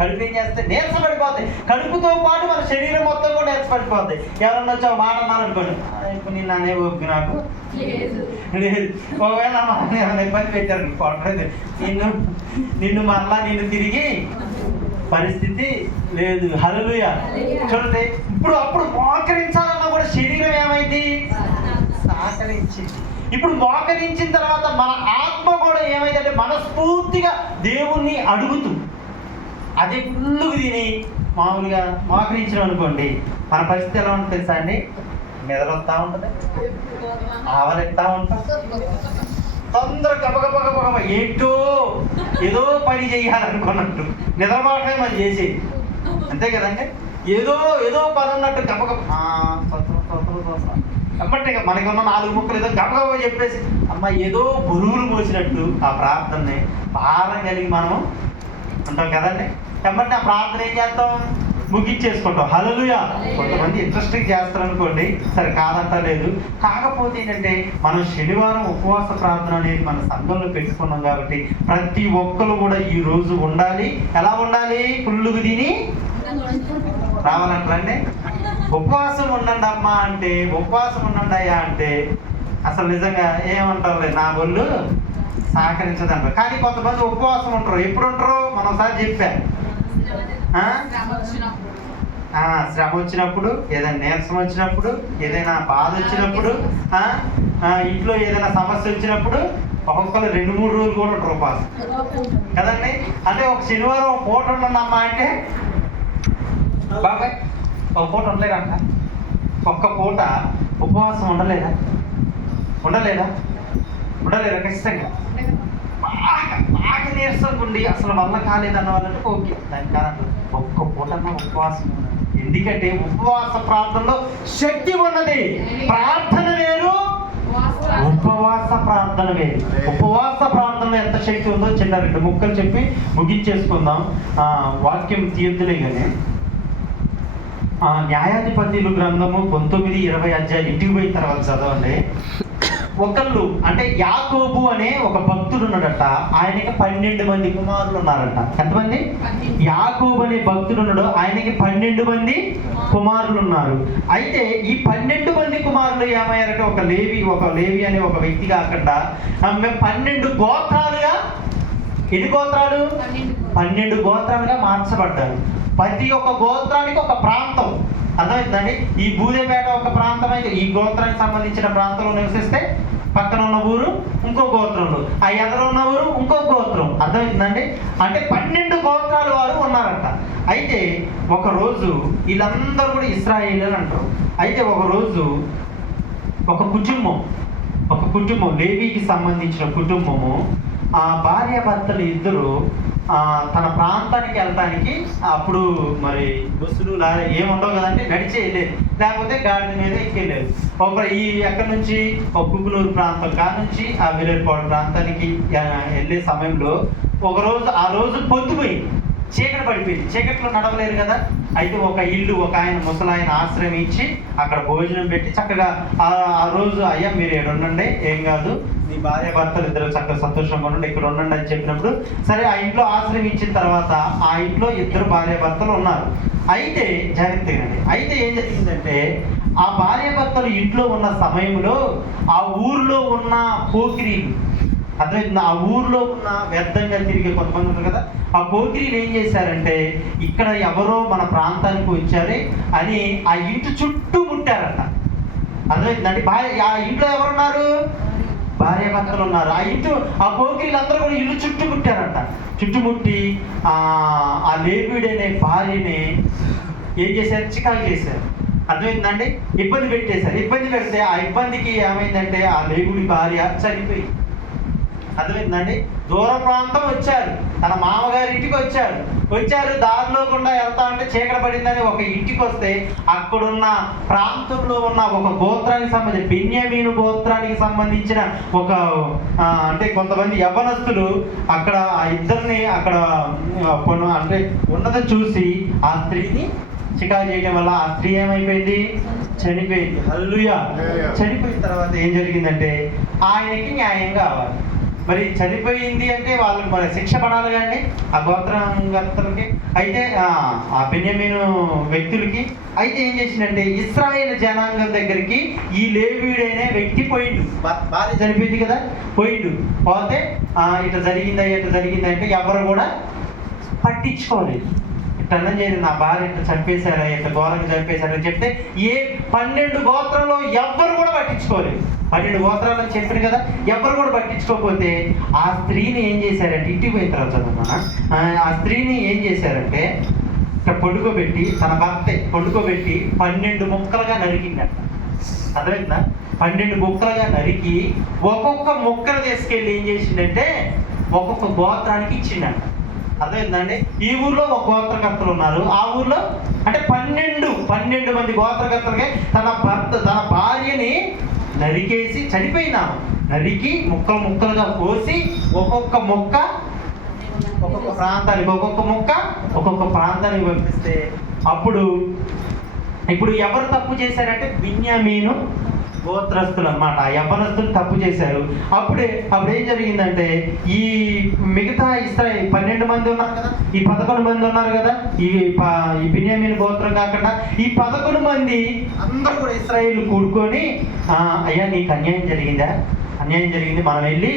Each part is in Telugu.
కడుపు ఏం చేస్తే నీరసపడిపోతాయి. కడుపుతో పాటు మన శరీరం మొత్తం కూడా నీరసపడిపోతాయి. ఎవరన్నా వచ్చి ఒక మాట అన్నారనుకోండి, ఇప్పుడు నేను అనే ఓపిక నాకు లేదు. ఒకవేళ ఏమైనా ఇబ్బంది పెట్టారు కొట్టలేదు, నిన్ను మరలా నేను తిరిగి పరిస్థితి లేదు. హల్లెలూయా. చూడండి, అప్పుడు మోకరించాలన్నా కూడా శరీరం ఏమైంది? సహకరించింది. ఇప్పుడు మోకరించిన తర్వాత మన ఆత్మ కూడా ఏమైందంటే మనస్ఫూర్తిగా దేవుణ్ణి అడుగుతూ, అదే ఫుల్లుగా తిని మామూలుగా మోకరించడం అనుకోండి, మన పరిస్థితి ఎలా ఉంటుంది తెలుసా అండి? నిద్రొస్తా ఉంటుంది, ఆవలిస్తా ఉంటాం, తొందర గబగబగబగబ ఏంటో ఏదో పని చేయాలనుకున్నట్టు నిద్రపోవటమే మనం చేసేది, అంతే కదండి. ఏదో పని ఉన్నట్టు గబగబ కాబట్టి మనకి ఉన్న 4 ముక్కలు ఏదో గబగబా చెప్పేసి అమ్మ ఏదో బరువులు మోసినట్టు ఆ ప్రార్థనని భారం కలిగి మనం అంటాం కదండి. కాబట్టి ఆ ప్రార్థన ఏం చేస్తాం? ముగించేసుకుంటాం. హల్లెలూయా. కొంతమంది ఇంట్రెస్టింగ్ చేస్తారు అనుకోండి, సరే కాదంటలేదు. కాకపోతే ఏంటంటే మనం శనివారం ఉపవాస ప్రార్థన అనేది మన సంఘంలో పెట్టుకున్నాం కాబట్టి ప్రతి ఒక్కరు కూడా ఈ రోజు ఉండాలి. ఎలా ఉండాలి? ఫుల్లుగా తిని రావాలంటారండి. ఉపవాసం ఉండండి అమ్మా అంటే, ఉపవాసం ఉండండి అయ్యా అంటే అసలు నిజంగా ఏమంటారు, నా ఒళ్ళు సహకరించదంటారు. కానీ కొంతమంది ఉపవాసం ఉంటారు. ఎప్పుడు ఉంటారు? మనం ఒకసారి చెప్పాం, శ్రమ వచ్చినప్పుడు, ఏదైనా నీరసం వచ్చినప్పుడు, ఏదైనా బాధ వచ్చినప్పుడు, ఇంట్లో ఏదైనా సమస్య వచ్చినప్పుడు ఒక్కొక్కరు 2-3 రోజులు కూడా ఉంటారు ఉపవాసం కదండి. అంటే ఒక శనివారం పూట ఉండండి అమ్మా అంటే బాబాయ్ ఒక పూట ఉండలేదంట. ఒక్క పూట ఉపవాసం ఉండలేదా? ఖచ్చితంగా. బాగా నీరసం ఉండి అసలు వల్ల కాలేదన్న వాళ్ళంటే ఓకే, దానికి కాదు. ఒక్క పూట ఉపవాసం. ఎందుకంటే ఉపవాస ప్రార్థనలో శక్తి ఉన్నది. ప్రార్థన వేరు, ఉపవాస ప్రార్థన వేరు. ఉపవాస ప్రార్థనలో ఎంత శక్తి ఉందో చిన్న 2 ముక్కలు చెప్పి ముగించేసుకుందాం. వాక్యం తీయద్దులే కానీ న్యాయాధిపతులు గ్రంథము 19-20 అధ్యాయం ఇంటికి పోయిన తర్వాత చదవండి. ఒకళ్ళు అంటే యాకోబు అనే ఒక భక్తుడు ఉన్నాడట. ఆయనకి 12 మంది కుమారులు ఉన్నారట. ఎంతమంది? యాకోబు అనే భక్తుడు ఉన్నాడు, ఆయనకి 12 మంది కుమారులు ఉన్నారు. అయితే ఈ 12 మంది కుమారులు ఏమయ్యారంటే ఒక లేవి అనే ఒక వ్యక్తి కాకుండా 12 గోత్రాలుగా, ఎన్ని గోత్రాలు? 12 గోత్రాలుగా మార్చబడ్డారు. ప్రతి ఒక్క గోత్రానికి ఒక ప్రాంతం. అర్థమవుతుందండి. ఈ బూదేపేట ఒక ప్రాంతం అయితే ఈ గోత్రానికి సంబంధించిన ప్రాంతంలో నివసిస్తే పక్కన ఉన్న ఊరు ఇంకో గోత్రంలో, ఆ ఎదురు ఉన్న ఊరు ఇంకో గోత్రం. అర్థమవుతుందండి. అంటే 12 గోత్రాల వారు ఉన్నారట. అయితే ఒకరోజు వీళ్ళందరూ కూడా ఇశ్రాయేలీయులు అంటారు. అయితే ఒకరోజు ఒక కుటుంబం లేవీకి సంబంధించిన కుటుంబము, ఆ భార్యాభర్తలు ఇద్దరు తన ప్రాంతానికి వెళ్ళటానికి, అప్పుడు మరి బస్సులు ఏముండవు కదండి, నడిచి వెళ్ళేది, లేకపోతే గాడి మీద ఎక్కెళ్ళేది. ఎక్కడి నుంచి ఒక కుకునూరు ప్రాంతం నుంచి ఆ విలేపాడు ప్రాంతానికి వెళ్ళే సమయంలో ఆ రోజు పొద్దుపోయి చీకటి పడిపోయింది. చీకట్లో నడవలేరు కదా. అయితే ఒక ఆయన ముసలాయన ఆశ్రయం ఇచ్చి అక్కడ భోజనం పెట్టి చక్కగా ఆ రోజు అయ్యా మీరు ఇక్కడ ఉండండి, ఏం కాదు, మీ భార్యాభర్తలు ఇద్దరు చక్కగా సంతోషంగా ఉండండి, ఇక్కడ ఉండండి అని చెప్పినప్పుడు సరే ఆ ఇంట్లో ఆశ్రయం ఇచ్చిన తర్వాత ఆ ఇంట్లో 2 భార్యాభర్తలు ఉన్నారు. అయితే అయితే ఏం జరిగిందంటే ఆ భార్యాభర్తలు ఇంట్లో ఉన్న సమయంలో ఆ ఊర్లో ఉన్న పోకిరీలు, అర్థమవుతుంది, ఆ ఊర్లో ఉన్న వ్యర్థంగా తిరిగే కొంతమంది ఉన్నారు కదా, ఆ పోకిరీలు ఏం చేశారంటే ఇక్కడ ఎవరో మన ప్రాంతానికి వచ్చారే అని ఆ ఇంటి చుట్టూ ముట్టారట. అర్థమవుతుందండి. ఆ ఇంట్లో ఎవరున్నారు? భార్యాభర్తలు ఉన్నారు. ఆ పోకిరీలందరూ కూడా ఇల్లు చుట్టుముట్టారంట. చుట్టుముట్టి ఆ లేవీడనే భార్యని ఏం చేశారు? చికాకు చేశారు. అర్థమైందండి. ఇబ్బంది పెట్టేశారు. ఇబ్బంది పెడితే ఆ ఇబ్బందికి ఏమైందంటే ఆ లేవుడి భార్య చనిపోయి. అర్థమైందండి. దూర ప్రాంతం వచ్చారు, తన మామగారి ఇంటికి వచ్చారు. దారిలో గుండా వెళ్తా ఉంటే చీకటి పడిందని ఒక ఇంటికి వస్తే అక్కడున్న ప్రాంతంలో ఉన్న ఒక గోత్రానికి సంబంధించి బెన్యామీను గోత్రానికి సంబంధించిన అంటే కొంతమంది యవ్వనస్తులు అక్కడ ఆ ఇద్దరిని అక్కడ అంటే ఉన్నది చూసి ఆ స్త్రీని చికాకు చేయడం వల్ల ఆ స్త్రీ ఏమైపోయింది? చనిపోయింది. హల్లెలూయా. చనిపోయిన తర్వాత ఏం జరిగిందంటే ఆయనకి న్యాయం కావాలి. మరి చనిపోయింది అంటే వాళ్ళకి మరి శిక్ష పడాలి కానీ ఆ గోత్రకర్తలకి. అయితే ఆ బెన్యామీను వ్యక్తులకి అయితే ఏం చేసిందంటే ఇశ్రాయేలు జనాంగం దగ్గరికి ఈ లేవీయుడైన వ్యక్తి పోయిండు. భార్య చనిపోయింది కదా, పోయిండు. పోతే ఇట్లా జరిగిందా అంటే ఎవరు కూడా పట్టించుకోలేదు. ఇట్లా అన్నం చేయదు, నా భార్య ఇట్లా చంపేశారా, ఇట్లా ఘోరంగా చంపేశారని చెప్తే 12 గోత్రంలో ఎవ్వరు కూడా పట్టించుకోలేదు. 12 గోత్రాలు చెప్పిన కదా, ఎవరు కూడా పట్టించుకోకపోతే ఆ స్త్రీని ఏం చేశారంటే, ఇంటికి పోయిన తర్వాత ఆ స్త్రీని ఏం చేశారంటే ఇక్కడ పండుకోబెట్టి, తన భర్త పండుకోబెట్టి 12 ముక్కలుగా నరికిందట. అర్థమైందా? 12 ముక్కలుగా నరికి ఒక్కొక్క ముక్కలు తీసుకెళ్ళి ఏం చేసిందంటే ఒక్కొక్క గోత్రానికి ఇచ్చిందంట. అర్థమైందండి? ఈ ఊర్లో ఒక గోత్రకర్తలు ఉన్నారు, ఆ ఊర్లో అంటే 12 మంది గోత్రకర్తలకి తన భార్యని నరికేసి చనిపోయినాము నరికి ముక్కలుగా కోసి ఒక్కొక్క ముక్క ఒక్కొక్క ప్రాంతానికి పంపిస్తే ఇప్పుడు ఎవరు తప్పు చేశారంటే బెన్యామీను గోత్రస్తులు అన్నమాట. ఆ యవ్వనస్తులు తప్పు చేశారు. అప్పుడు ఏం జరిగిందంటే ఈ మిగతా 12 మంది ఉన్నారు కదా, ఈ 11 మంది ఉన్నారు కదా, ఈ బెన్యామీను గోత్రం కాకుండా ఈ 11 మంది అందరూ కూడా ఇశ్రాయేలు కూడుకొని అయ్యా నీకు అన్యాయం జరిగింది, మనం వెళ్ళి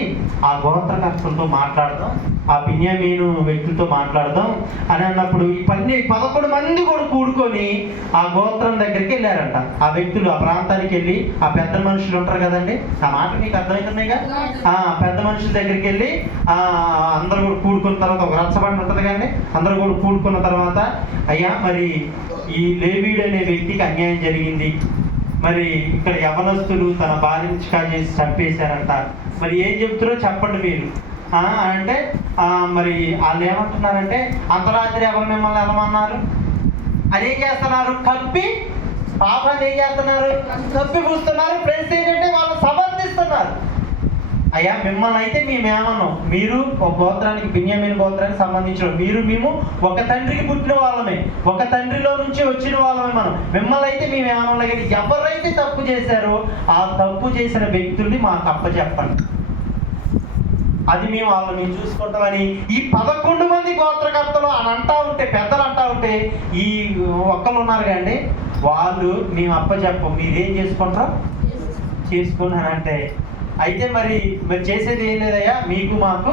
ఆ గోత్రకర్తలతో మాట్లాడదాం, ఆ బెన్యామీను వ్యక్తులతో మాట్లాడదాం అని అన్నప్పుడు ఈ 11 మంది కూడా కూడుకొని ఆ గోత్రం దగ్గరికి వెళ్ళారంట. ఆ వ్యక్తులు ఆ ప్రాంతానికి వెళ్ళి ఆ పెద్ద మనుషులు ఉంటారు కదండి, ఆ మాట మీకు అర్థమవుతున్నాయిగా, పెద్ద మనుషుల దగ్గరికి వెళ్ళి అందరూ కూడా కూడుకున్న తర్వాత ఒక రచ్చబండి ఉంటుంది కానీ అందరూ కూడా కూడుకున్న తర్వాత అయ్యా మరి ఈ లేవీయుడు అనే వ్యక్తికి అన్యాయం జరిగింది, మరి ఇక్కడ యవనస్తులు తన భార్యను చేసి చంపేశారంట, మరి ఏం చెప్తారో చెప్పండి మీరు అంటే మరి వాళ్ళు ఏమంటున్నారంటే అంతరాత్రి ఎవరు మిమ్మల్ని వెళ్ళమన్నారు అని ఏం చేస్తున్నారు, పాపాన్ని ఏం చేస్తున్నారు, కప్పి పూస్తున్నారు. ఫ్రెండ్స్ ఏంటంటే వాళ్ళు సమర్థిస్తున్నారు. అయ్యా మిమ్మల్ని అయితే మేమేమన్నాం, మీరు ఒక గోత్రానికి బెన్యామీను గోత్రానికి సంబంధించిన మేము ఒక తండ్రికి పుట్టిన వాళ్ళమే, ఒక తండ్రిలో నుంచి వచ్చిన వాళ్ళమే, మిమ్మల్ని అయితే మేమేమన్నా. కానీ ఎవరైతే తప్పు చేశారో ఆ తప్పు చేసిన వ్యక్తుల్ని మాకు అప్పచెప్పండి, అది మేము వాళ్ళని చూసుకుంటామని ఈ 11 మంది గోత్రకర్తలు అని అంటా ఉంటే, పెద్దలు అంటా ఉంటే ఈ ఒక్కళ్ళు ఉన్నారు కండి వాళ్ళు మేము అప్పచెప్పం, మీరేం చేసుకుంటారో చేసుకున్నారంటే అయితే మరి చేసేది ఏం లేదయ్యా, మీకు మాకు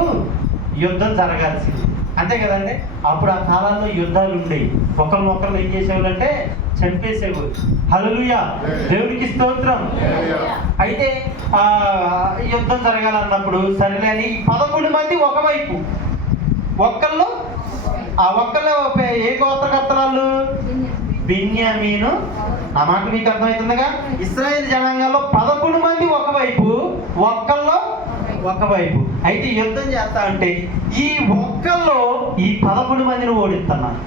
యుద్ధం జరగాల్సింది, అంతే కదండి. అప్పుడు ఆ కాలంలో యుద్ధాలు ఉండేవి, ఒకరినొకరు ఏం చేసేవాళ్ళు అంటే చంపేసేవారు. హల్లెలూయా, దేవునికి స్తోత్రం. అయితే యుద్ధం జరగాలన్నప్పుడు సరేలే అని 11 మంది ఒకవైపు, ఒక్కళ్ళు ఏ గోత్రకర్తలు, బెన్యామీను. ఆ మాట మీకు అర్థమవుతుందిగా. ఇశ్రాయేలు జనాంగాల్లో 11 మంది ఒకవైపు, ఒక్కళ్ళు ఒకవైపు. అయితే యుద్ధం చేస్తా అంటే ఈ ఒక్కళ్ళు ఈ 11 మందిని ఓడిస్తున్నారు.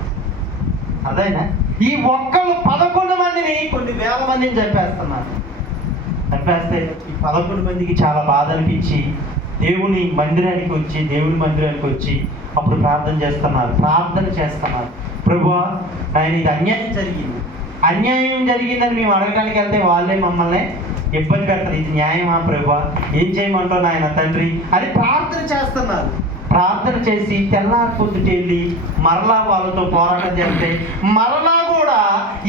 అదేనా, ఈ ఒక్కళ్ళు 11 మందిని కొన్ని వేల మందిని చంపేస్తున్నారు. చంపేస్తే ఈ 11 మందికి చాలా బాధ అనిపించి దేవుని మందిరానికి వచ్చి అప్పుడు ప్రార్థన చేస్తున్నారు. ప్రభువా ఆయన ఇది అన్యాయం జరిగిందని మేము అడగడానికి వెళ్తే వాళ్ళే మమ్మల్ని ఇబ్బంది పెడతారు, ఇది న్యాయమా ప్రభువా, ఏం చేయమంటావు నాయన తండ్రి అని ప్రార్థన చేస్తున్నారు. ప్రార్థన చేసి తెల్లారిపోతుంటే వెళ్ళి మరలా వాళ్ళతో పోరాటం చేస్తే మరలా కూడా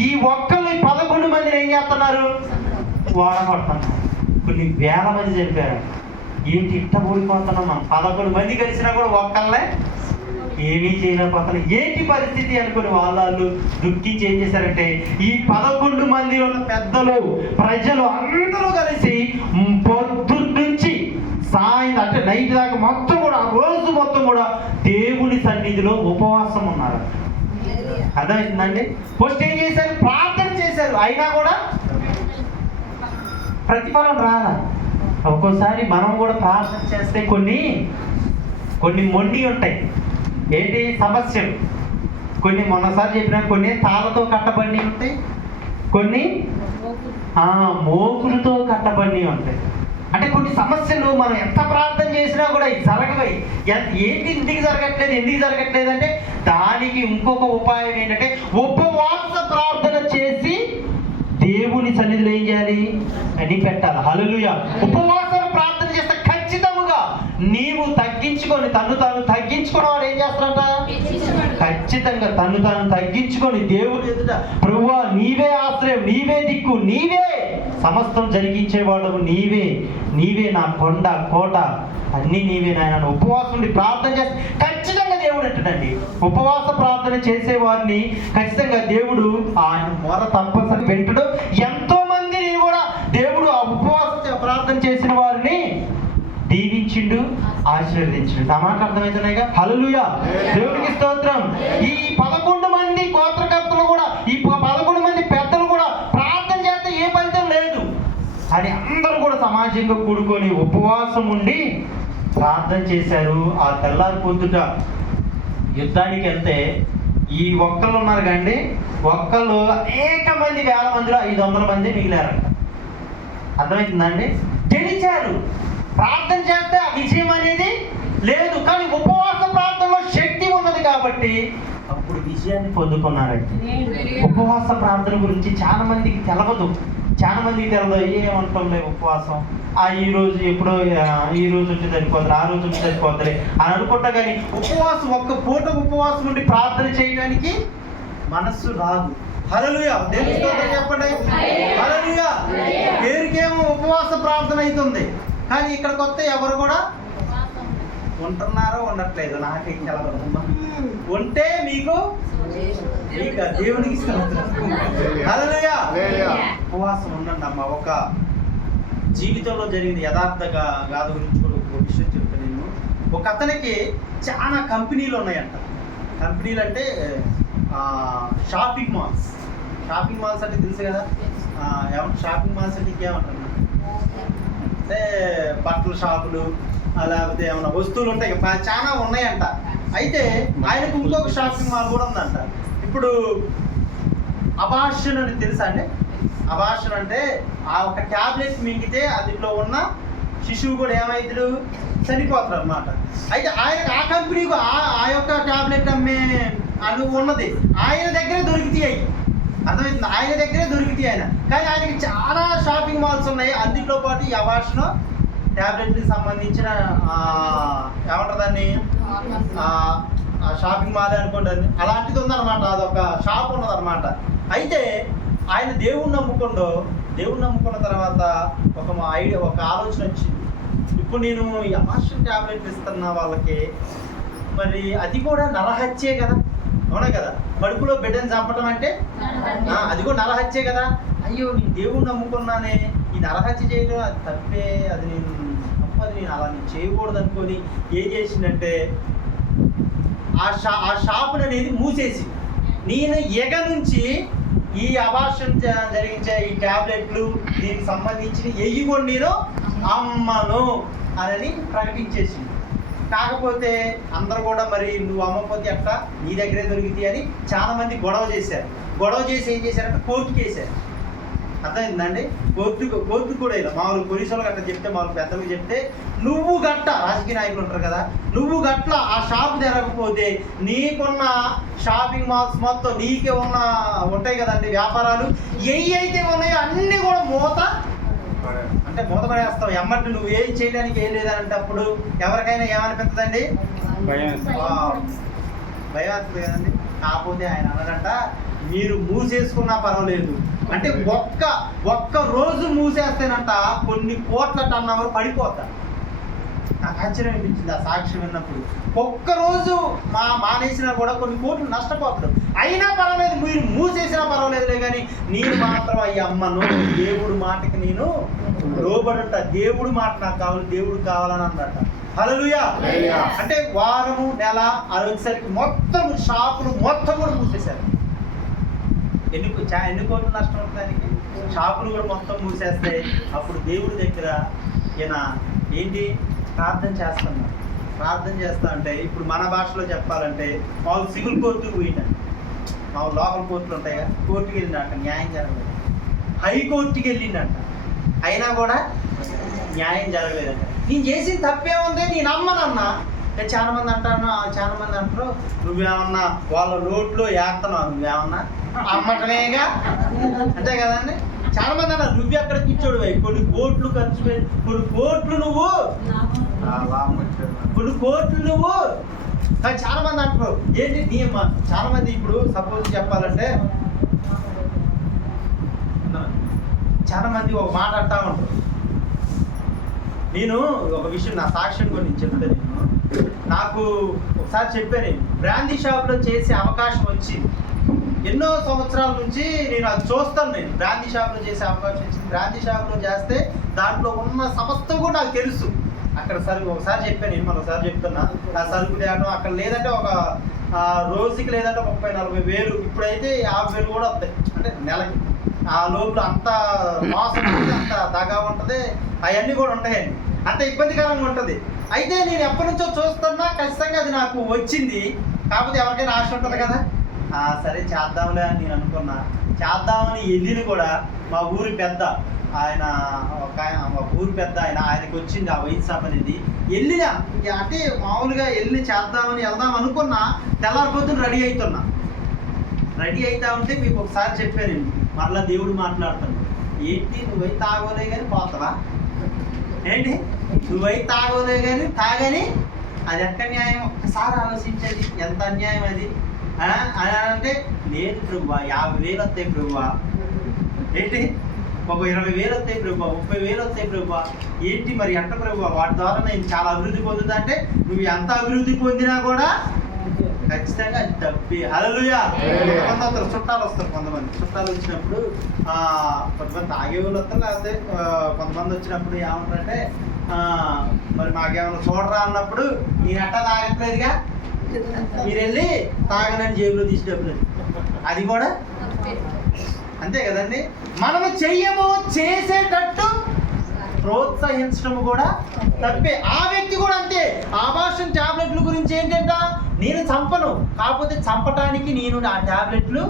ఈ ఒక్కళ్ళు 11 మందిని ఏం చేస్తున్నారు, ఓడగొడుతున్నారు. కొన్ని వేల మంది చనిపోయారు. ఏంటి ఇట్ట ఓడిపోతున్నాం మనం, 11 మంది కలిసినా కూడా ఒక్కళ్ళే ఏమీ చేయలేకపోతున్నా, ఏంటి పరిస్థితి అనుకుని వాళ్ళు దుఃఖించి ఏం చేశారంటే ఈ 11 మంది ఉన్న పెద్దలు ప్రజలు అందరూ కలిసి పొద్దున్న నుంచి సాయంత్రం అంటే నైట్ దాకా మొత్తం కూడా ఆ రోజు మొత్తం కూడా దేవుని సన్నిధిలో ఉపవాసం ఉన్నారు. అర్థమవుతుందండి. ఫస్ట్ ఏం చేశారు, ప్రార్థన చేశారు, అయినా కూడా ప్రతిఫలం రాలా. ఒక్కోసారి మనం కూడా ప్రార్థన చేస్తే కొన్ని మొండి ఉంటాయి, ఏంటి సమస్యలు. కొన్ని మొన్నసారి చెప్పిన కొన్ని తాళ్ళతో కట్టబడి ఉంటాయి, కొన్ని మోకులతో కట్టబడి ఉంటాయి. అంటే కొన్ని సమస్యలు మనం ఎంత ప్రార్థన చేసినా కూడా జరగవై. ఏంటి ఎందుకు జరగట్లేదు అంటే దానికి ఇంకొక ఉపాయం ఏంటంటే ఉపవాస ప్రార్థన చేసి దేవుని సన్నిధిలో ఏం చేయాలి అని పెట్టాలి. హల్లెలూయా. ఉపవాసం ప్రార్థన చేస్తే ఖచ్చితంగా నీవు తగ్గించుకొని తాను తగ్గించుకున్న వాడు ఏం చేస్తాడంట? ఖచ్చితంగా తాను తగ్గించుకొని దేవుడు ఎదుట ప్రభువా నీవే ఆశ్రయం, నీవే దిక్కు, నీవే సమస్తం జరిగించేవాడు, నీవే నా కొండ కోట, అన్నీ నీవే నాయన. ఉపవాసం ఉండి ప్రార్థన చేస్తే ఖచ్చితంగా దేవుడు అంటాడండి. ఉపవాస ప్రార్థన చేసేవారిని ఖచ్చితంగా దేవుడు ఆయన మొర తప్పసరి వింటడు. ఎంతో మందిని కూడా దేవుడు ఆ ఉపవాస ప్రార్థన చేసిన వారిని దీవించిండు, ఆశీర్వదించిండు. ఆ మాట అర్థమవుతున్నాయిగా? హల్లెలూయా, దేవునికి స్తోత్రం. ఈ 11 మంది గోత్రకర్తలు కూడా, ఈ 11 మంది పెద్దలు కూడా ప్రార్థన చేస్తే ఏ ఫలితం లేదు అని అందరూ కూడా సమాజంగా కూడుకొని ఉపవాసం ఉండి ప్రార్థన చేశారు. ఆ తెల్లారి పొద్దుట యుద్ధానికి వెళ్తే ఈ ఒక్కళ్ళు ఉన్నారు కండి, ఒక్కళ్ళు అనేక మంది, వేల మందిలో 500 మంది మిగిలారంట. అర్థమవుతుందండి? గెలిచారు. ప్రార్థన చేస్తే ఆ విజయం అనేది లేదు, కానీ ఉపవాస ప్రార్థనలో శక్తి ఉన్నది కాబట్టి అప్పుడు విజయాన్ని పొందుకున్నారండి. ఉపవాస ప్రార్థన గురించి చాలా మందికి తెలవదు. ఏమంటాంలే ఉపవాసం, ఈ రోజు ఎప్పుడో ఈ రోజు వచ్చి సరిపోతుంది, ఆ రోజు వచ్చి సరిపోతుంది అని అనుకుంటా, కానీ ఉపవాసం ఒక్క పూట ఉపవాసం ఉండి ప్రార్థన చేయడానికి మనస్సు రాదు. హల్లెలూయా, దేవుని స్తోత్రం చెప్పండి. హల్లెలూయా. పేరుకేమో ఉపవాస ప్రార్థన అవుతుంది, కానీ ఇక్కడికి వస్తే ఎవరు కూడా ఉంటున్నారో ఉండట్లేదు నాకు తెలవదు. ఉంటే మీకు దేవునికి హల్లెలూయా. ఉపవాసం ఉండండి అమ్మ. ఒక జీవితంలో జరిగిన యథార్థంగా గాథ గురించి కూడా ఒక విషయం చెప్తాను నేను. ఒక అతనికి చాలా కంపెనీలు ఉన్నాయంట. కంపెనీలు అంటే షాపింగ్ మాల్స్ అంటే తెలుసు కదా. షాపింగ్ మాల్స్ అంటే ఇంకేమంటారు అంటే బట్టల షాపులు, లేకపోతే ఏమన్నా వస్తువులు ఉంటాయి, చాలా ఉన్నాయంట. అయితే ఆయనకు ఇంకొక షాపింగ్ మాల్ కూడా ఉందంట. ఇప్పుడు అబార్షన్ అని తెలుసా అండి? అబార్షన్ అంటే ఆ ఒక ట్యాబ్లెట్ మింగితే అందులో ఉన్న శిశువు కూడా ఏమైతుడు చనిపోతారు అన్నమాట. అయితే ఆయనకు ఆ కంపెనీకు ఆ యొక్క ట్యాబ్లెట్ అమ్మే అది ఉన్నది ఆయన దగ్గరే దొరికితాయి. అర్థమవుతుంది? ఆయన దగ్గరే దొరికితాయి ఆయన. కానీ ఆయనకి చాలా షాపింగ్ మాల్స్ ఉన్నాయి. అందులో పాటు ఈ అబార్షన్ ట్యాబ్లెట్కి సంబంధించిన ఏమంటారు దాన్ని, షాపింగ్ మాల్ అనుకోండి, అలాంటిది ఉందన్నమాట. అదొక షాప్ ఉన్నదన్నమాట. అయితే ఆయన దేవుణ్ణి నమ్ముకున్న తర్వాత ఒక ఆలోచన వచ్చింది. ఇప్పుడు నేను ఈ అబార్షన్ ట్యాబ్లెట్ ఇస్తున్న వాళ్ళకి, మరి అది కూడా నరహత్యే కదా, అవునా కదా? కడుపులో బిడ్డను చంపడం అంటే అది కూడా నరహత్యే కదా. అయ్యో నేను దేవుణ్ణి నమ్ముకున్నానే, ఈ నరహత్య చేయడం అది తప్పే, అది నేను అలా చేయకూడదు అనుకొని ఏం చేసిందంటే ఆ షాపుని అనేది మూసేసి, నేను ఎగ నుంచి ఈ అబార్షన్ జరిగించే ఈ ట్యాబ్లెట్లు దీనికి సంబంధించిన ఎయ్యి కూడా నేను అమ్మను అని ప్రకటించేసింది. కాకపోతే అందరూ కూడా మరి నువ్వు అమ్మకపోతే ఎట్లా, నీ దగ్గరే దొరికితే అని చాలా మంది గొడవ చేసి ఏం చేశారంటే కోర్టుకి వేశారు. అర్థమైందండి? కోర్టు కూడా ఇలా మామూలు పోలీసు వాళ్ళకి అట్లా చెప్తే, మామూలు పెద్దలకు చెప్తే, నువ్వు గట్ట రాజకీయ నాయకులు ఉంటారు కదా, నువ్వు గట్ల ఆ షాప్ తెరకపోతే నీకున్న షాపింగ్ మాల్స్ మొత్తం నీకే ఉంటాయి కదండి వ్యాపారాలు, అయితే ఉన్నాయో అన్నీ కూడా మూత పడేస్తావు. ఎమ్మటి నువ్వు ఏం చేయడానికి ఏం లేదంటే అప్పుడు ఎవరికైనా ఏమనిపిస్తుందండి? భయం వస్తుంది కదండి. కాకపోతే ఆయన అన్నాడంట, మీరు మూసేసుకున్నా పర్వాలేదు, అంటే ఒక్క రోజు మూసేస్తేనంట కొన్ని కోట్ల టర్నోవర్ పడిపోతారు. నాకు ఆశ్చర్యం అనిపించింది ఆ సాక్ష్యం విన్నప్పుడు. ఒక్కరోజు మానేసినా కూడా కొన్ని కోట్లు నష్టపోతాడు. అయినా పర్వాలేదు, మీరు మూసేసినా పర్వాలేదులే, కానీ నేను మాత్రం అయ్యి అమ్మను, దేవుడు మాటకి నేను లోబడుంట, దేవుడు మాట నాకు కావాలి, దేవుడు కావాలని అన్నట. హల్లెలూయా. అంటే వారము నెల వచ్చేసరికి మొత్తం షాపులు మొత్తం కూడా మూసేశారు. ఎన్ని కోట్లు నష్టం అవుతానికి? షాపులు కూడా మొత్తం మూసేస్తే అప్పుడు దేవుడి దగ్గర ఈయన ఏంటి ప్రార్థన చేస్తా అంటే, ఇప్పుడు మన భాషలో చెప్పాలంటే మామూలు సివిల్ కోర్టుకు పోయిందండి. మామూలు లోకల్ కోర్టులు ఉంటాయి కదా, కోర్టుకి వెళ్ళిందంట, న్యాయం జరగలేదు. హైకోర్టుకి వెళ్ళిందంట, అయినా కూడా న్యాయం జరగలేదంట. నేను చేసిన తప్పేముంది, నేను అమ్మనన్నా. చాలా మంది అంటారు నువ్వేమన్నా వాళ్ళ నోట్లో ఏస్తున్నావు, నువ్వేమన్నా అమ్మటమేగా, అంతే కదండి. చాలా మంది అన్నారు నువ్వు ఎక్కడ పిచ్చోడు కొన్ని కోట్లు ఖర్చు పెట్టి కొన్ని కోట్లు నువ్వు కానీ చాలా మంది అంటారు ఏంటి నీ చాలా మంది ఇప్పుడు సపోజ్ చెప్పాలంటే చాలా మంది ఒక మాట అంటా ఉంటారు. నేను ఒక విషయం నా సాక్ష్యం కూడా నేను చెప్తాను. నాకు ఒకసారి చెప్పాను, బ్రాందీ షాప్లో చేసే అవకాశం వచ్చింది. ఎన్నో సంవత్సరాల నుంచి నేను అది చూస్తాను. నేను బ్రాందీ షాప్లో చేసే అవకాశం వచ్చింది. బ్రాందీ షాప్లో చేస్తే దాంట్లో ఉన్న సమస్తం కూడా నాకు తెలుసు. అక్కడ సరుకు ఒకసారి చెప్పాను, నేను మరొకసారి చెప్తున్నా. ఆ సరుకు తేవడం అక్కడ లేదంటే ఒక రోజుకి లేదంటే 30-40 వేలు, ఇప్పుడైతే 50 వేలు కూడా వస్తాయి. అంటే నెలకి ఆ లోపల అంత మోసం ఉంటుంది, అంత దగా ఉంటుంది, అవన్నీ కూడా ఉంటాయండి. అంత ఇబ్బందికరంగా ఉంటుంది. అయితే నేను ఎప్పటి నుంచో చూస్తున్నా, ఖచ్చితంగా అది నాకు వచ్చింది. కాకపోతే ఎవరికైనా ఆశ ఉంటుంది కదా, సరే చేద్దాంలే అని నేను అనుకున్నా. చేద్దామని వెళ్ళిన కూడా మా ఊరి పెద్ద ఆయన మా ఊరి పెద్ద ఆయనకి వచ్చింది ఆ వైన్ షాప్ అనేది. వెళ్ళినా అంటే మామూలుగా వెళ్ళి వెళ్దాం అనుకున్నా. తెల్లారి పొద్దున రెడీ అవుతున్నా. రెడీ అవుతా ఉంటే మీకు ఒకసారి చెప్పానండి, మరలా దేవుడు మాట్లాడుతాను. ఏంటి నువ్వై తాగోలే కానీ పోతావా ఏంటి, నువ్వై తాగోలే కానీ తాగని అది ఎక్క న్యాయం? ఒక్కసారి ఆలోచించేది ఎంత అన్యాయం అది అని అంటే, లేదు ప్రభువా 50,000 వస్తాయి ప్రభువా, ఏంటి ఒక 20,000 వస్తాయి ప్రభువా, 30,000 వస్తాయి ప్రభువా, ఏంటి మరి ఎంత ప్రభువా, వాటి ద్వారా నేను చాలా అభివృద్ధి పొందుతా అంటే, నువ్వు ఎంత అభివృద్ధి పొందినా కూడా ఖచ్చితంగా అది తప్పి. హల్లెలూయా. కొంతమంది చుట్టాలు వస్తారు. కొంతమంది చుట్టాలు వచ్చినప్పుడు కొంతమంది తాగే వాళ్ళు వస్తారు, లేకపోతే కొంతమంది వచ్చినప్పుడు ఏమంటారంటే మరి మాకేమైనా చూడరా అన్నప్పుడు నేను ఎట్టా తాగట్లేదుగా, మీరు వెళ్ళి తాగనని జేబులో తీసేటప్పుడు అది కూడా అంతే కదండి. మనము చెయ్యము చేసేటట్టు ప్రోత్సహించడం కూడా తప్పే. ఆ వ్యక్తి కూడా అంతే. ఆభాషణ టాబ్లెట్ల గురించి ఏంటంట, నేను చంపను, కాకపోతే చంపటానికి నేను ఆ టాబ్లెట్లు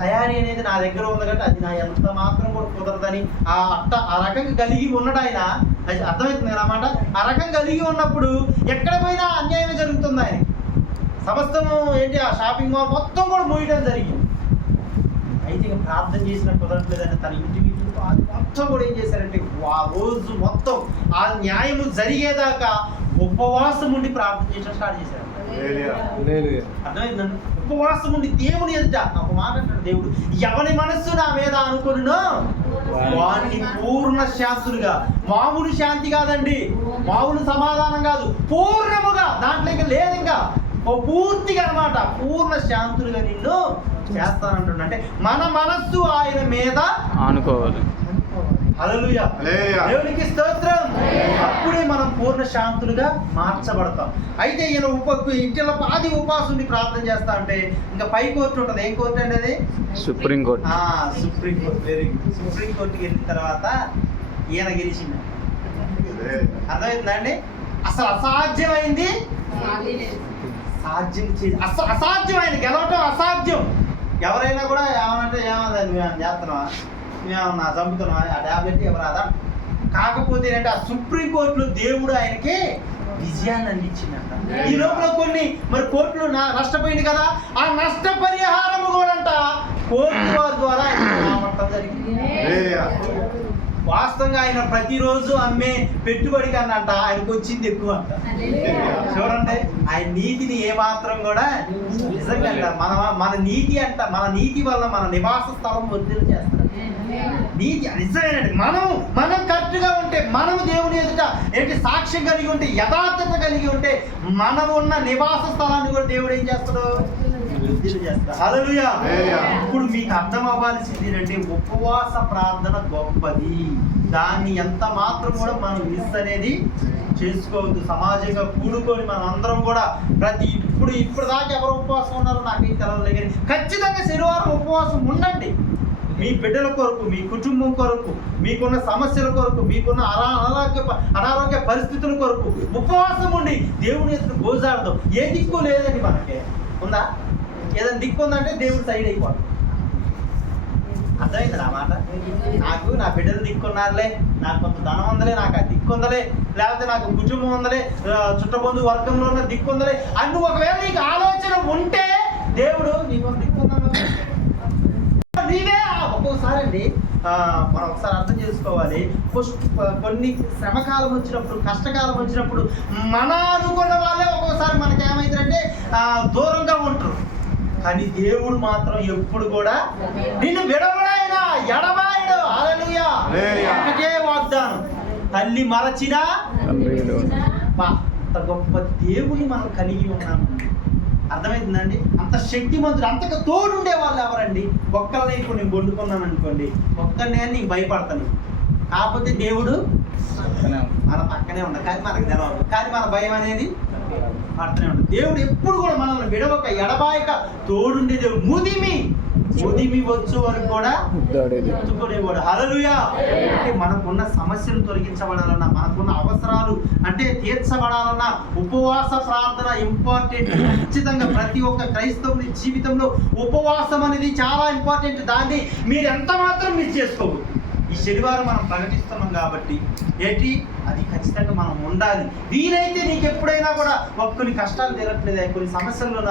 తయారీ అనేది నా దగ్గర ఉంది కాబట్టి అది నా ఎంత మాత్రం కూడా కుదరదని ఆ రకంగా కలిగి ఉన్నాడు ఆయన. అది అర్థమవుతుంది కదా అన్నమాట. ఆ రకంగా కలిగి ఉన్నప్పుడు ఎక్కడ పోయినా అన్యాయమే జరుగుతుంది. ఆయన సమస్తము ఏంటి, ఆ షాపింగ్ మాల్ మొత్తం కూడా మూయడం జరిగింది. అయితే ఇక ప్రార్థన చేసిన కుదరట్లేదని తన ఇంటి అది మొత్తం కూడా ఏం చేశారంటే, ఆ రోజు మొత్తం ఆ న్యాయము జరిగేదాకా ఉపవాసం ఉండి ప్రార్థన చేయడం స్టార్ట్ చేశారు. అర్థమైందండి. ఉపవాసం ఉండి దేవుని ఎదుట ఒక మాట అంటాడు దేవుడు, ఎవరి మనస్సు నా మీద అనుకున్నో వాడిని పూర్ణ శాంతులుగా, మామూలు శాంతి కాదండి, మామూలు సమాధానం కాదు, పూర్ణముగా, దాంట్లో ఇంకా లేదు, ఇంకా పూర్తిగా అన్నమాట, పూర్ణ శాంతులుగా నిన్ను చేస్తానంటుండ. అంటే మన మనస్సు ఆయన మీద అనుకోవాలి. హల్లెలూయా, దేవునికి స్తోత్రం. అప్పుడే మనం పూర్ణ శాంతులుగా మార్చబడతాం. అయితే ఈయన ఇంటిలో ఆది ఉపవాసం ఉండి ప్రార్థన చేస్తా అంటే ఇంకా పై కోర్టు ఉంటుంది. ఏం కోర్టు అండి అది? సుప్రీంకోర్టు. సుప్రీంకోర్టు. Very good. సుప్రీంకోర్టుకి వెళ్ళిన తర్వాత ఈయన గెలిచింది. అర్థమైందండి. అసలు అసాధ్యమైంది సాధ్యం చేసి, అసాధ్యమైంది గెలవటం అసాధ్యం. ఎవరైనా కూడా ఏమనంటే ఏమన్నా నువ్వేమన్నా చేస్తున్నావా, నువ్వేమన్నా చంపుతున్నావా, ఆ టాబ్లెట్ ఎవరు అదా. కాకపోతే ఏంటంటే ఆ సుప్రీంకోర్టులో దేవుడు ఆయనకి విజయాన్ని అందించిందంట. ఈ లోపల కొన్ని మరి కోర్టులు నష్టపోయింది కదా, ఆ నష్టపరిహారము కూడా అంట కోర్టు వారి ద్వారా ఆయన జరిగింది. వాస్తవంగా ఆయన ప్రతిరోజు అమ్మే పెట్టుబడి కన్నా అంట ఆయనకు వచ్చింది ఎక్కువ అంట. చూడండి, ఆయన నీతిని ఏమాత్రం కూడా నిజంగా అంట మన నీతి అంట, మన నీతి వల్ల మన నివాస స్థలం వృద్ధులు చేస్తారు. నీతి నిజమేనండి. మనం కరెక్ట్ గా ఉంటే, మనము దేవుని ఎదుట ఏంటి సాక్ష్యం కలిగి ఉంటే, యథార్థత కలిగి ఉంటే, మనం ఉన్న నివాస స్థలాన్ని కూడా దేవుడు ఏం చేస్తాడు, హల్లెలూయా. ఇప్పుడు మీకు అర్థం అవ్వాల్సింది ఏంటంటే, ఉపవాస ప్రార్థన గొప్పది. దాన్ని ఎంత మాత్రం కూడా మనం మిస్ అనేది చేసుకోవద్దు. సమాజంగా కూడుకొని మనం అందరం కూడా ఇప్పుడు దాకా ఎవరు ఉపవాసం ఉన్నారో నాకేం తెలవలేదు, కానీ ఖచ్చితంగా శనివారం ఉపవాసం ఉండండి. మీ బిడ్డల కొరకు, మీ కుటుంబం కొరకు, మీకున్న సమస్యల కొరకు, మీకున్న అనారోగ్య పరిస్థితుల కొరకు ఉపవాసం ఉండి దేవుని ఎదుట గోజాడదాం. ఏ దిక్కు లేదండి మనకి. ఉందా? ఏదైనా దిక్కు ఉందంటే దేవుడు సైడ్ అయిపోవాలి. అర్థమైంది నా మాట. నాకు నా బిడ్డలు దిక్కున్నారులే, నాకు కొంత ధనం ఉందలే, నాకు ఆ దిక్కు ఉందలే, లేకపోతే నాకు కుటుంబం ఉందలే, చుట్టబంధు వర్గంలో ఉన్న దిక్కు ఉందలే అని ఒకవేళ నీకు ఆలోచన ఉంటే దేవుడు నీకు దిక్కు నీవే. ఒక్కోసారి అండి మనం ఒకసారి అర్థం చేసుకోవాలి. కొన్ని శ్రమకాలం వచ్చినప్పుడు, కష్టకాలం వచ్చినప్పుడు మన అనుకున్న వాళ్ళే ఒక్కోసారి మనకి ఏమైందంటే దూరంగా ఉంటారు. కానీ దేవుడు మాత్రం ఎప్పుడు కూడా నిన్ను విడవడాయన, ఎడబాయడు. హల్లెలూయా. ఒకటే వాగ్దానం, తల్లి మరచినా అంత గొప్ప దేవుని మనం కలిగి ఉన్నాము. అర్థమవుతుందండి? అంత శక్తిమంతుడు, అంతకు తోడుండే వాళ్ళు ఎవరండి? ఒక్కరిని ఇప్పుడు నేను వండుకున్నాను అనుకోండి, ఒక్కరినే అని నీకు భయపడతాను. కాకపోతే దేవుడు మన పక్కనే ఉన్నాడు, కానీ మనకు తెలవదు. కానీ మన భయం అనేది పడుతూనే ఉంటుంది. దేవుడు ఎప్పుడు కూడా మనల్ని విడవక, ఎడబాయక తోడుండే దేవుడు. ముదిమి వచ్చు వరకు కూడా ఎత్తుకునేవాడు. హల్లెలూయా. అంటే మనకున్న సమస్యలు తొలగించబడాలన్నా, మనకున్న అవసరాలు అంటే తీర్చబడాలన్నా ఉపవాస ప్రార్థన ఇంపార్టెంట్. ఖచ్చితంగా ప్రతి ఒక్క క్రైస్తవుని జీవితంలో ఉపవాసం అనేది చాలా ఇంపార్టెంట్. దాన్ని మీరు ఎంత మాత్రం మిస్ చేసుకోవద్దు. ఈ శనివారం మనం ప్రకటిస్తున్నాం కాబట్టి ఏంటి అది ఖచ్చితంగా మనం ఉండాలి. వీలైతే నీకు ఎప్పుడైనా కూడా కొన్ని కష్టాలు తీరట్లేదా, కొన్ని సమస్యలు,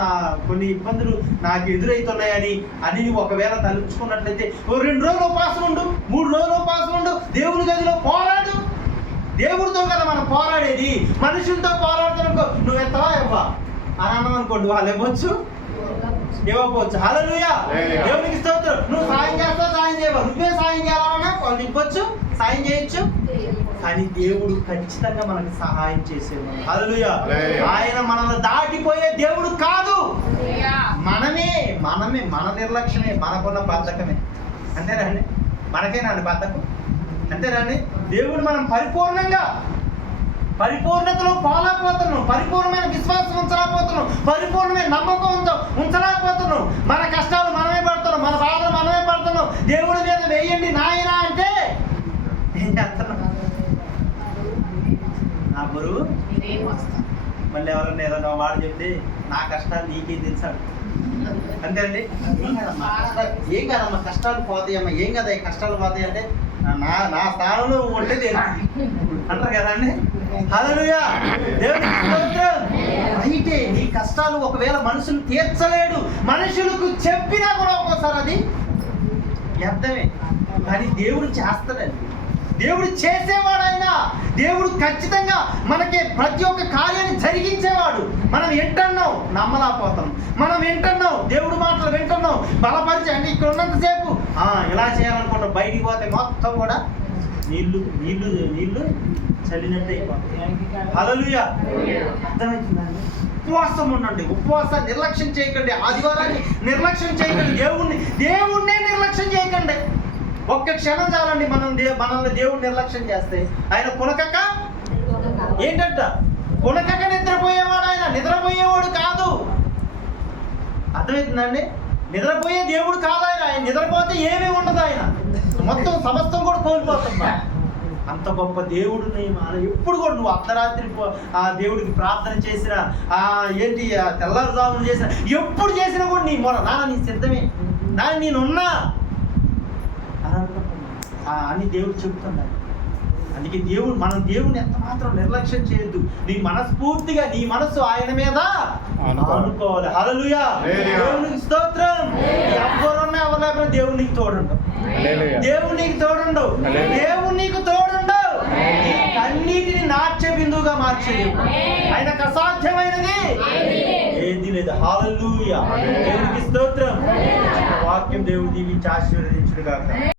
కొన్ని ఇబ్బందులు నాకు ఎదురవుతున్నాయని నువ్వు ఒకవేళ తలుచుకున్నట్లయితే 2 రోజులు ఉపవాసం ఉండు, 3 రోజులు ఉపవాసం ఉండు. దేవుని గదిలో పోరాడు. దేవుడితో కదా మనం పోరాడేది. మనుషులతో పోరాడుతున్నా నువ్వు ఎంతవా ఇవ్వా అని అన్నాం అనుకోండి, వాళ్ళు ఇవ్వచ్చు, ఇవ్వకపోవచ్చు. హల్లెలూయా. దేవునికి స్తోత్రం. నువ్వు సాయం చేస్తావు, సాయం చేయవా, నువ్వే సాయం చేయాలన్నా వాళ్ళు ఇవ్వచ్చు, సాయం చేయొచ్చు. కానీ దేవుడు ఖచ్చితంగా మనకి సహాయం చేసేవాడు. హల్లెలూయా. ఆయన మనల్ని దాటిపోయే దేవుడు కాదు. మనమే మన నిర్లక్ష్యమే, మనకున్న బద్ధకమే. అంతేనండి? మనకేనండి బద్ధకం? అంతేనండి? దేవుడు మనం పరిపూర్ణతలో పోలేకపోతున్నాం, పరిపూర్ణమైన విశ్వాసం ఉంచలేకపోతున్నాం, పరిపూర్ణమైన నమ్మకం ఉంచలేకపోతున్నాం. మన కష్టాలు మనమే పడుతున్నాం, మన బాధలు మనమే పడుతున్నాం. దేవుడి మీద వేయండి నాయనా అంటే ఏం చేస్తున్నాం? నా బరువు మళ్ళీ ఎవరన్నా ఏదన్నా మాట చెప్తే నా కష్టాలు నీకేం తెలుసాడు. అంతేనండి? ఏం కాదమ్మా కష్టాలు పోతాయమ్మా, ఏం కదా ఈ కష్టాలు పోతాయి అంటే నా స్థానంలో ఉంటే తెలుసు అంటారు కదా అండి. హల్లెలూయా. దేవునికి స్తోత్రం. అయితే నీ కష్టాలు ఒకవేళ మనుషులు తీర్చలేడు, మనుషులకు చెప్పినా కూడా ఒక్కోసారి అది వ్యర్థమే. కానీ దేవుడు చేస్తాడండి. దేవుడు చేసేవాడైనా, దేవుడు ఖచ్చితంగా మనకి ప్రతి ఒక్క కార్యాన్ని జరిగించేవాడు. మనం వింటున్నాం, నమ్మలేకపోతాం. మనం వింటున్నాం, దేవుడు మాటలు వింటున్నాం, బలపరిచి అంటే ఇక్కడ ఉన్నంతసేపు ఇలా చేయాలనుకుంటాం. బయటికి పోతే మొత్తం కూడా నీళ్లు చల్లినట్టు అయిపోతుంది. హల్లెలూయా. అర్థమవుతుందండి? ఉపవాసం ఉండండి. ఉపవాసాన్ని నిర్లక్ష్యం చేయకండి. ఆదివారాన్ని నిర్లక్ష్యం చేయకండి. దేవుణ్ణే నిర్లక్ష్యం చేయకండి. ఒక్క క్షణం చాలండి. మనల్ని దేవుడు నిర్లక్ష్యం చేస్తే ఆయన పునకక ఏంటంట, పునకక నిద్రపోయేవాడు. ఆయన నిద్రపోయేవాడు కాదు. అర్థమవుతుందండి? నిద్రపోయే దేవుడు కాదు ఆయన. ఆయన నిద్రపోతే ఏమీ ఉండదు. ఆయన మొత్తం సమస్తం కూడా కోల్పోతుంది. అంత గొప్ప దేవుడిని ఎప్పుడు కూడా నువ్వు అర్ధరాత్రి ఆ దేవుడికి ప్రార్థన చేసిన ఏంటి తెల్లారుజాములు చేసిన ఎప్పుడు చేసినా కూడా నీ మొర నాన్న నీ సిద్ధమే, నాన్న నేనున్నా అని దేవుడు చెబుతున్నాడు. అందుకే మనం దేవుని ఎంత మాత్రం నిర్లక్ష్యం చేయొద్దు. నీ మనస్ఫూర్తిగా నీ మనస్సు ఆయన మీద అనుకోవాలి. హల్లెలూయా. దేవునికి స్తోత్రం. ఎవరున్నా ఎవరు లేకపోతే దేవుడు నీకు తోడుండవు. దేవుడు నీకు తోడుండవు. దేవుడు నీకు తోడుండవు. అన్నిటిని నాట్య బిందువుగా మార్చేది ఆయనకు అసాధ్యమైనది ఏది లేదు. హల్లెలూయా. దేవునికి స్తోత్రం. వాక్యం దేవుడు దీవించి ఆశీర్వదించును గాక.